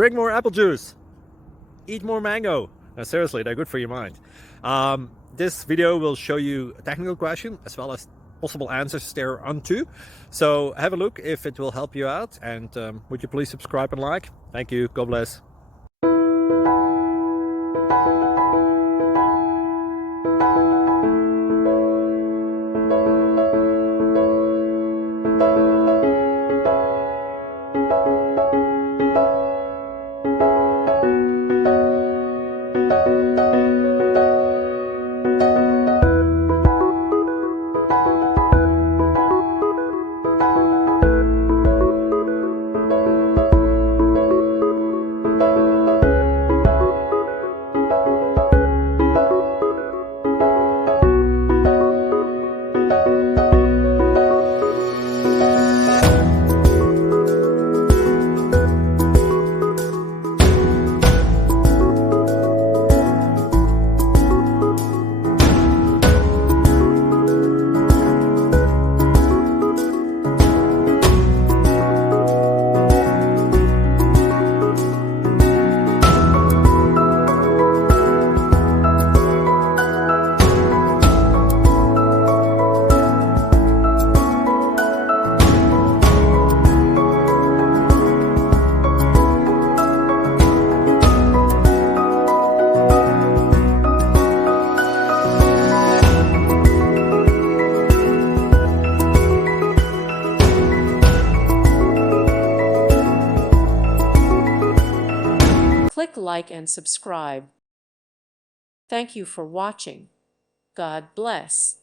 Drink more apple juice. Eat more mango. No, seriously, they're good for your mind. This video will show you a technical question as well as possible answers thereunto. So have a look if it will help you out, and would you please subscribe and like? Thank you. God bless. Click like and subscribe. Thank you for watching. God bless.